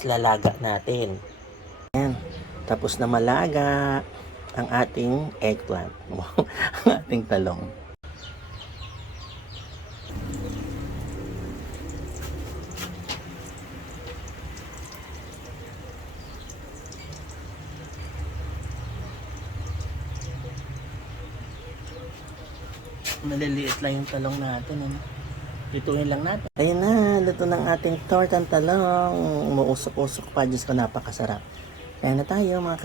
islalaga natin. Ayan, tapos na malaga ang ating eggplant. Ang ating talong. Maliliit lang yung talong natin. Ano? Lutuin lang natin. Ayun na, luto ng ating tortang talong. Umuusok-usok pa. Diyos ko, napakasarap. Kaya na tayo mga